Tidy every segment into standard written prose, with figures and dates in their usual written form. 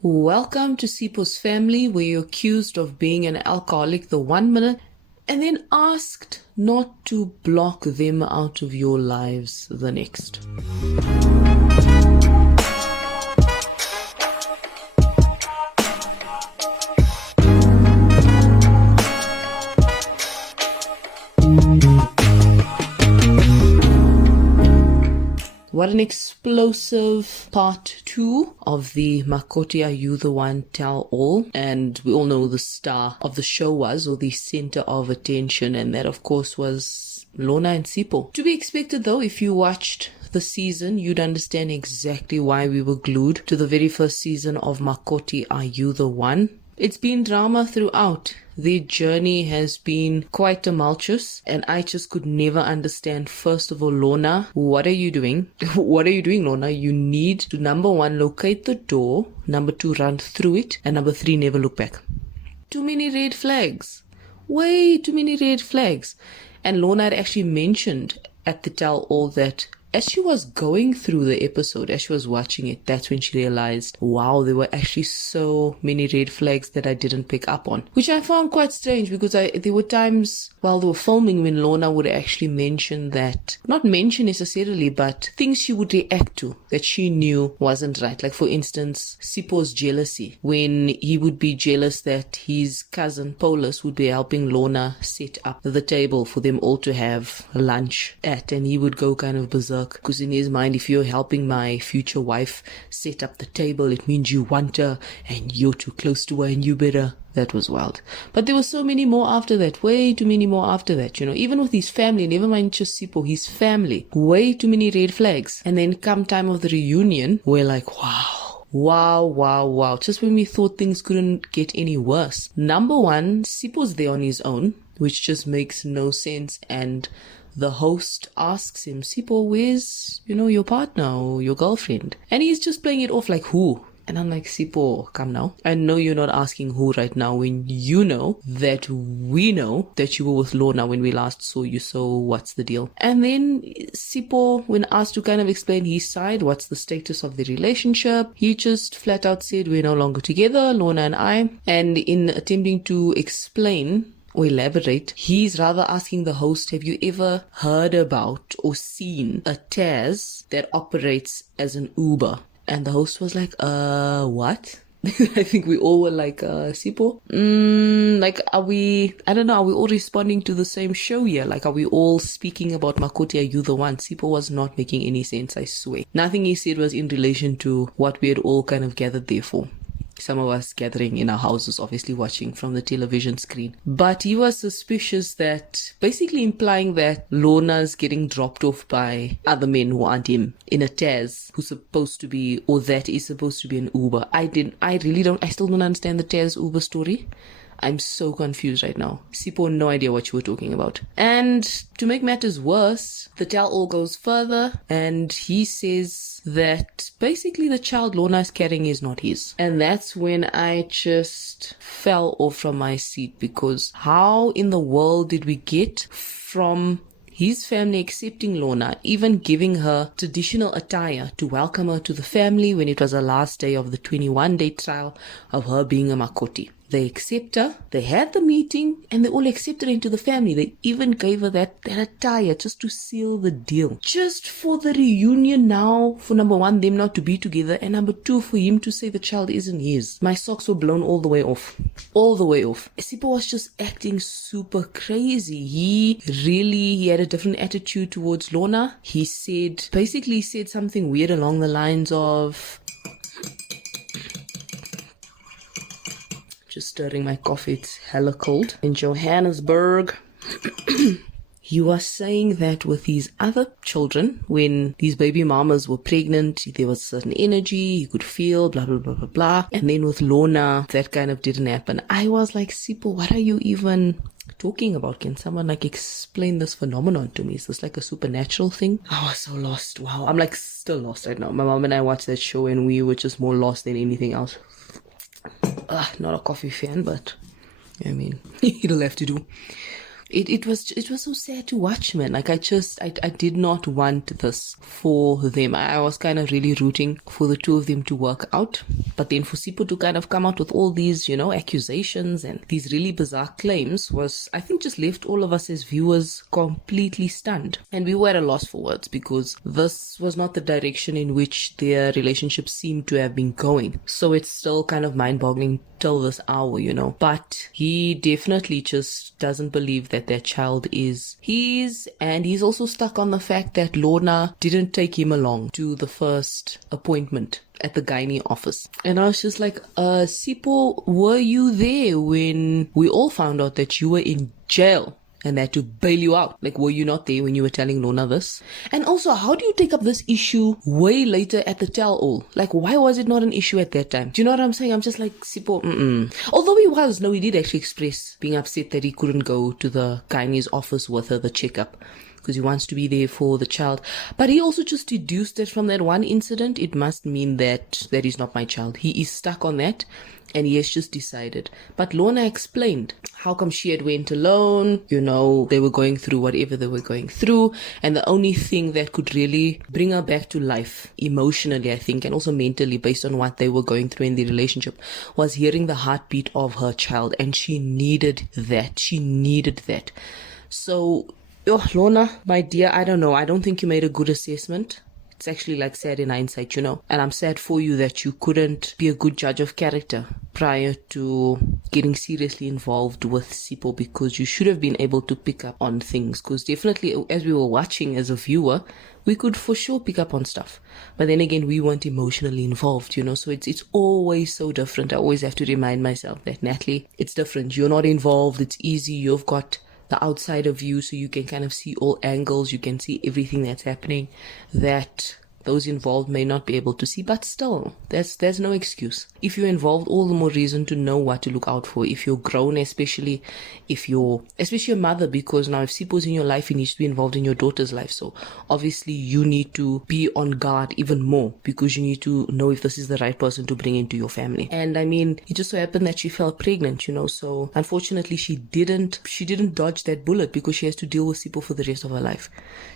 Welcome to Sipho's family, where you're accused of being an alcoholic the 1 minute and then asked not to block them out of your lives the next. What an explosive part 2 of the Makoti Are You the One Tell All. And we all know the star of the show was, or the center of attention, and that of course was Lona and Sipho. To be expected though, if you watched the season, you'd understand exactly why we were glued to the very first season of Makoti Are You the One. It's been drama throughout. Their journey has been quite tumultuous, and I just could never understand. First of all, Lona, what are you doing? What are you doing, Lona? You need to, number 1, locate the door, number 2, run through it, and number 3, never look back. Too many red flags. Way too many red flags. And Lona had actually mentioned at the tell-all that as she was going through the episode, as she was watching it, that's when she realized, wow, there were actually so many red flags that I didn't pick up on. Which I found quite strange, because there were times while they were filming when Lona would actually mention that, not mention necessarily, but things she would react to that she knew wasn't right. Like for instance, Sipho's jealousy, when he would be jealous that his cousin Paulus would be helping Lona set up the table for them all to have lunch at, and he would go kind of berserk. Because in his mind, if you're helping my future wife set up the table, it means you want her and you're too close to her and you better. That was wild. But there were so many more after that. Way too many more after that. Even with his family, never mind just Sipho, his family. Way too many red flags. And then come time of the reunion, we're like, wow. Wow. Just when we thought things couldn't get any worse. Number 1, Sipho's there on his own, which just makes no sense. And the host asks him, Sipho, where's, your partner or your girlfriend? And he's just playing it off like, who? And I'm like, Sipho, come now. I know you're not asking who right now when you know that we know that you were with Lona when we last saw you, so what's the deal? And then Sipho, when asked to kind of explain his side, what's the status of the relationship, he just flat out said, we're no longer together, Lona and I. And in attempting to explain or elaborate, he's rather asking the host, have you ever heard about or seen a Taz that operates as an Uber? And the host was like, what? I think we all were like, Sipho? Are we all responding to the same show here? Like, are we all speaking about Makoti Are You the One? Sipho was not making any sense, I swear. Nothing he said was in relation to what we had all kind of gathered there for. Some of us gathering in our houses, obviously watching from the television screen. But he was suspicious, that basically implying that Lona's getting dropped off by other men who aren't him in a Taz who's supposed to be, or that is supposed to be an Uber. I still don't understand the Taz Uber story. I'm so confused right now. Sipho, no idea what you were talking about. And to make matters worse, the tell-all goes further, and he says that basically the child Lona is carrying is not his. And that's when I just fell off from my seat, because how in the world did we get from his family accepting Lona, even giving her traditional attire to welcome her to the family when it was the last day of the 21-day trial of her being a Makoti? They accept her, they had the meeting, and they all accepted her into the family. They even gave her that attire just to seal the deal. Just for the reunion now, for number 1, them not to be together, and number 2, for him to say the child isn't his. My socks were blown all the way off. All the way off. Sipho was just acting super crazy. He had a different attitude towards Lona. He basically said something weird along the lines of, just stirring my coffee, it's hella cold in Johannesburg. He was saying that with his other children, when these baby mamas were pregnant, there was a certain energy he could feel, blah, blah, blah, blah, blah. And then with Lona, that kind of didn't happen. I was like, Sipho, what are you even talking about? Can someone explain this phenomenon to me? Is this like a supernatural thing? I was so lost. Wow. I'm still lost right now. My mom and I watched that show and we were just more lost than anything else. Not a coffee fan, but I mean, it'll have to do. it was so sad to watch, man. Like I did not want this for them. I was kind of really rooting for the two of them to work out, but then for Sipho to kind of come out with all these, accusations and these really bizarre claims was, I think, just left all of us as viewers completely stunned, and we were at a loss for words because this was not the direction in which their relationship seemed to have been going. So it's still kind of mind-boggling till this hour, but he definitely just doesn't believe that their child is his, and he's also stuck on the fact that Lona didn't take him along to the first appointment at the gynae office. And I was just like, Sipho, were you there when we all found out that you were in jail and they had to bail you out? Like, were you not there when you were telling Lona this? And also, how do you take up this issue way later at the tell-all? Like, why was it not an issue at that time? Do you know what I'm saying? I'm just like, Sipho, Although he did actually express being upset that he couldn't go to the gynae's office with her, the checkup, because he wants to be there for the child. But he also just deduced that from that one incident, it must mean that he's not my child. He is stuck on that, and he has just decided. But Lona explained how come she had went alone, they were going through whatever they were going through, and the only thing that could really bring her back to life emotionally, I think, and also mentally, based on what they were going through in the relationship, was hearing the heartbeat of her child, and she needed that. So, Lona, my dear, I don't know. I don't think you made a good assessment. It's actually like sad in hindsight, and I'm sad for you that you couldn't be a good judge of character prior to getting seriously involved with Sipho, because you should have been able to pick up on things, because definitely as we were watching as a viewer, we could for sure pick up on stuff, but then again, we weren't emotionally involved, so it's always so different. I always have to remind myself that, Natalie, it's different. You're not involved. It's easy. You've got the outside of you, so you can kind of see all angles, you can see everything that's happening that those involved may not be able to see. But still, there's no excuse. If you're involved, all the more reason to know what to look out for. If you're grown, especially your mother, because now if Sipho's in your life, he needs to be involved in your daughter's life. So obviously you need to be on guard even more, because you need to know if this is the right person to bring into your family. And I mean, it just so happened that she fell pregnant, so unfortunately she didn't dodge that bullet, because she has to deal with Sipho for the rest of her life.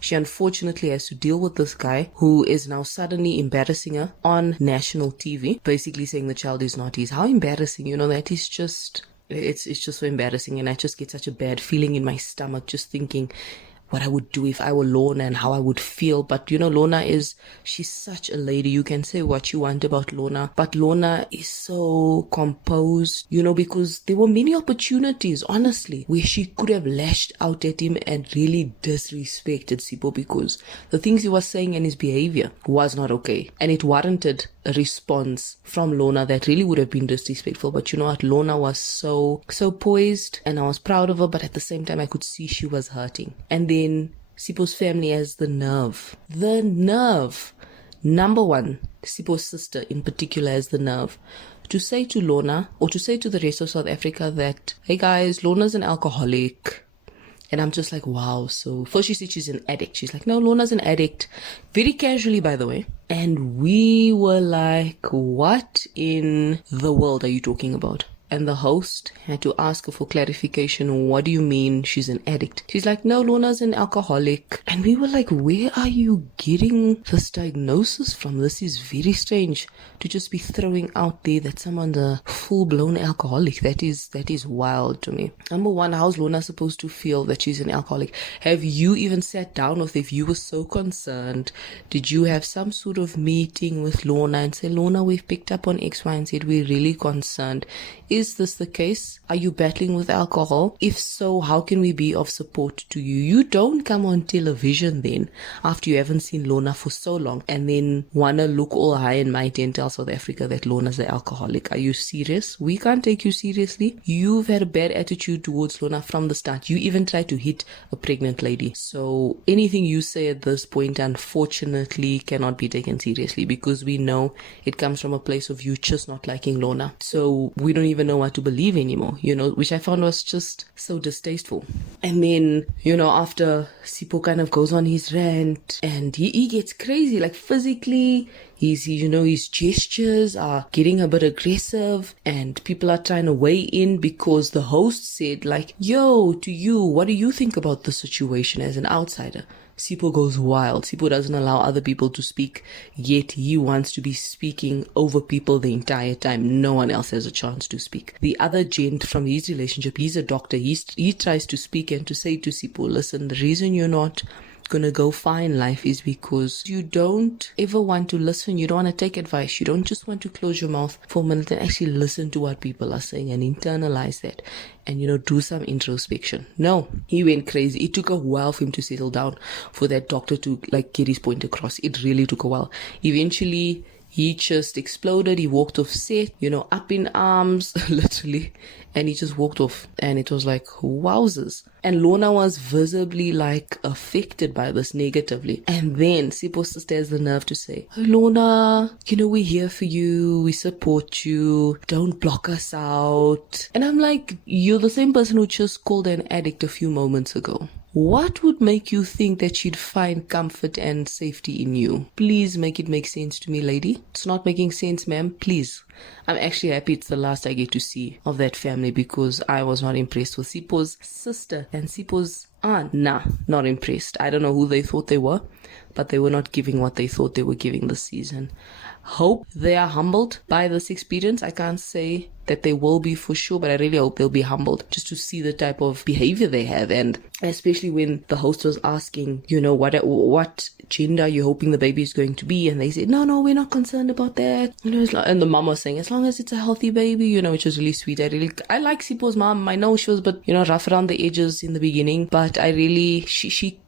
She unfortunately has to deal with this guy who is now suddenly embarrassing her on national TV, basically saying the child is not his. How embarrassing, that is just, it's just so embarrassing. And I just get such a bad feeling in my stomach just thinking what I would do if I were Lona and how I would feel. But Lona she's such a lady. You can say what you want about Lona, but Lona is so composed, because there were many opportunities, honestly, where she could have lashed out at him and really disrespected Sipho, because the things he was saying and his behavior was not okay, and it warranted a response from Lona that really would have been disrespectful. But you know what, Lona was so poised, and I was proud of her, but at the same time I could see she was hurting. And then Sipho's family has the nerve, number one, Sipho's sister in particular has the nerve to say to Lona, or to say to the rest of South Africa, that, hey guys, Lona's an alcoholic. And I'm just like, wow. So first she said she's an addict. She's like, no, Lona's an addict. Very casually, by the way. And we were like, what in the world are you talking about? And the host had to ask her for clarification. What do you mean she's an addict? She's like, no, Lona's an alcoholic. And we were like, where are you getting this diagnosis from? This is very strange to just be throwing out there that someone's a full-blown alcoholic. That is wild to me. Number one, how's Lona supposed to feel that she's an alcoholic? Have you even sat down with her? If you were so concerned, did you have some sort of meeting with Lona and say, Lona, we've picked up on X, Y, and Z. We're really concerned. Is this the case? Are you battling with alcohol? If so, how can we be of support to you? You don't come on television then, after you haven't seen Lona for so long, and then wanna look all high and mighty and tell South Africa that Lona's an alcoholic. Are you serious? We can't take you seriously. You've had a bad attitude towards Lona from the start. You even tried to hit a pregnant lady. So anything you say at this point, unfortunately, cannot be taken seriously, because we know it comes from a place of you just not liking Lona. So we don't even know what to believe anymore, which I found was just so distasteful. And then, after Sipho kind of goes on his rant and he gets crazy, like physically, his gestures are getting a bit aggressive and people are trying to weigh in because the host said like, yo, to you, what do you think about the situation as an outsider? Sipho goes wild. Sipho doesn't allow other people to speak, yet he wants to be speaking over people the entire time. No one else has a chance to speak. The other gent from his relationship, he's a doctor. He tries to speak and to say to Sipho, listen, the reason you're not gonna go far in life is because you don't ever want to listen. You don't want to take advice. You don't just want to close your mouth for a minute and actually listen to what people are saying and internalize that and do some introspection. No, he went crazy. It took a while for him to settle down, for that doctor to like get his point across. It really took a while. Eventually he just exploded. He walked off set, up in arms, literally. And he just walked off. And it was like, wowzers. And Lona was visibly like affected by this negatively. And then Sipho's sister has the nerve to say, oh, Lona, we're here for you. We support you. Don't block us out. And I'm like, you're the same person who just called an addict a few moments ago. What would make you think that she'd find comfort and safety in you? Please make it make sense to me, lady. It's not making sense, ma'am. Please. I'm actually happy it's the last I get to see of that family because I was not impressed with Sipho's sister and Sipho's aunt. Nah, not impressed. I don't know who they thought they were, but they were not giving what they thought they were giving this season. Hope they are humbled by this experience. I can't say that they will be for sure, but I really hope they'll be humbled just to see the type of behavior they have. And especially when the host was asking, what gender you're hoping the baby is going to be, and they said, no, we're not concerned about that. And the mom was saying, as long as it's a healthy baby, which was really sweet. I like Sipho's mom. I know she was a bit, rough around the edges in the beginning, but I really, she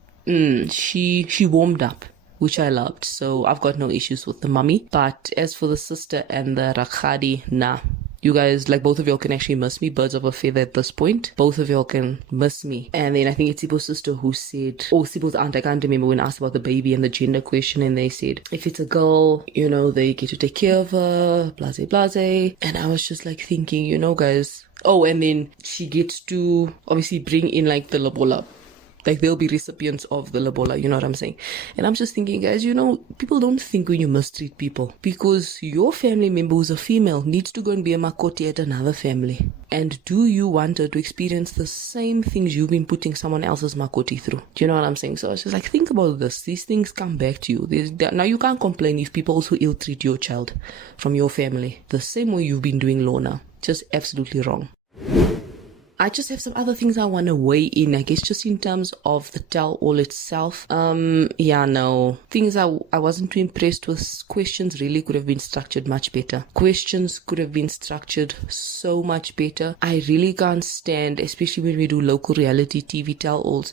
warmed up, which I loved. So I've got no issues with the mummy. But as for the sister and the Rakhadi, nah. You guys, like both of y'all can actually miss me. Birds of a feather at this point. Both of y'all can miss me. And then I think it's Sipho's sister who said, Sipho's aunt, I can't remember, when asked about the baby and the gender question, and they said, if it's a girl, they get to take care of her, blase, blase. And I was just like thinking, guys. Oh, and then she gets to obviously bring in like the lobola. Like they'll be recipients of the lobola, you know what I'm saying? And I'm just thinking, guys, people don't think when you mistreat people, because your family member who's a female needs to go and be a Makoti at another family. And do you want her to experience the same things you've been putting someone else's Makoti through? Do you know what I'm saying? So I was just like, think about this. These things come back to you. Now you can't complain if people also ill-treat your child from your family. The same way you've been doing Lona. Just absolutely wrong. I just have some other things I want to weigh in, I guess, just in terms of the tell-all itself. Things I wasn't too impressed with. Questions really could have been structured much better. Questions could have been structured so much better. I really can't stand, especially when we do local reality TV tell-alls,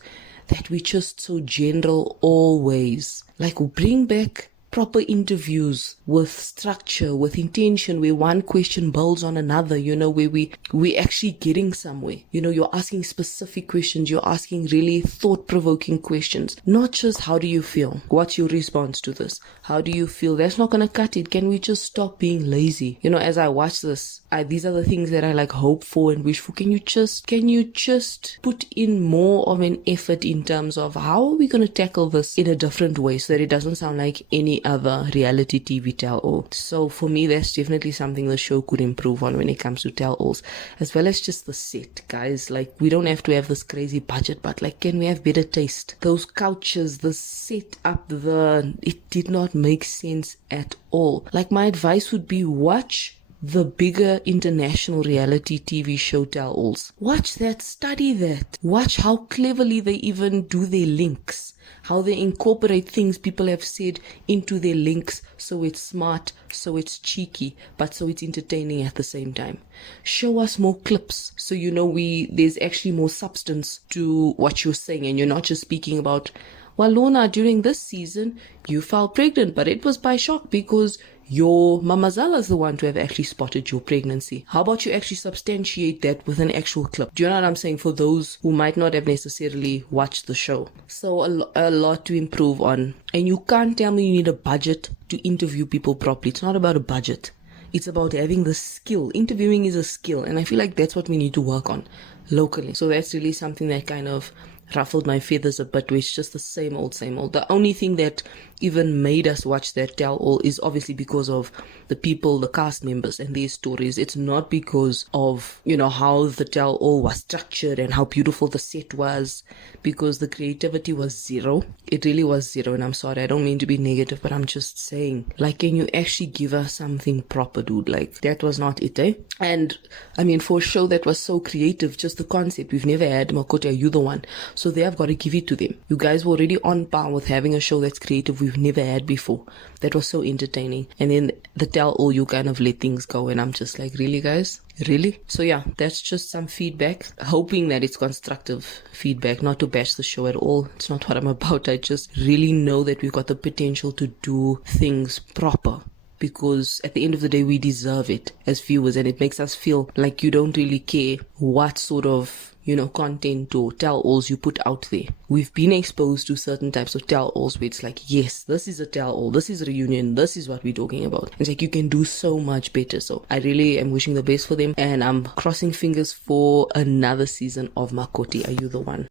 that we just so general always. Like, bring back proper interviews with structure, with intention, where one question builds on another, where we're actually getting somewhere. You're asking specific questions, you're asking really thought-provoking questions, not just how do you feel? What's your response to this? How do you feel? That's not going to cut it. Can we just stop being lazy? As I watch this, these are the things that I like hope for and wish for. Can you just put in more of an effort in terms of how are we going to tackle this in a different way so that it doesn't sound like any other reality TV tell-all? So for me, that's definitely something the show could improve on when it comes to tell-alls, as well as just the set, guys. Like, we don't have to have this crazy budget, but like, can we have better taste? Those couches, the set up, it did not make sense at all. Like, my advice would be watch the bigger international reality TV show tell-alls. Watch that, study that. Watch how cleverly they even do their links, how they incorporate things people have said into their links, so it's smart, so it's cheeky, but so it's entertaining at the same time. Show us more clips so there's actually more substance to what you're saying, and you're not just speaking about, well, Lona, during this season you fell pregnant, but it was by shock because your mamazala is the one to have actually spotted your pregnancy. How about you actually substantiate that with an actual clip? Do you know what I'm saying? For those who might not have necessarily watched the show. So a lot to improve on. And you can't tell me you need a budget to interview people properly. It's not about a budget. It's about having the skill. Interviewing is a skill, and I feel like that's what we need to work on locally. So that's really something that kind of ruffled my feathers a bit, where it's just the same old, same old. The only thing that even made us watch that tell all is obviously because of the people, the cast members and their stories. It's not because of, how the tell all was structured and how beautiful the set was, because the creativity was zero. It really was zero. And I'm sorry, I don't mean to be negative, but I'm just saying, like, can you actually give us something proper, dude? Like, that was not it, eh? And I mean, for a show that was so creative, just the concept, we've never had Makoti, Are You the One? So they have got to give it to them. You guys were already on par with having a show that's creative we've never had before. That was so entertaining. And then the tell all, you kind of let things go, and I'm just like, really, guys? Really? So yeah, that's just some feedback, hoping that it's constructive feedback, not to bash the show at all. It's not what I'm about. I just really know that we've got the potential to do things proper, because at the end of the day, we deserve it as viewers, and it makes us feel like you don't really care what sort of content or tell-alls you put out there. We've been exposed to certain types of tell-alls where it's like, yes, this is a tell-all, this is a reunion, this is what we're talking about. It's like, you can do so much better. So I really am wishing the best for them, and I'm crossing fingers for another season of Makoti, Are You the One?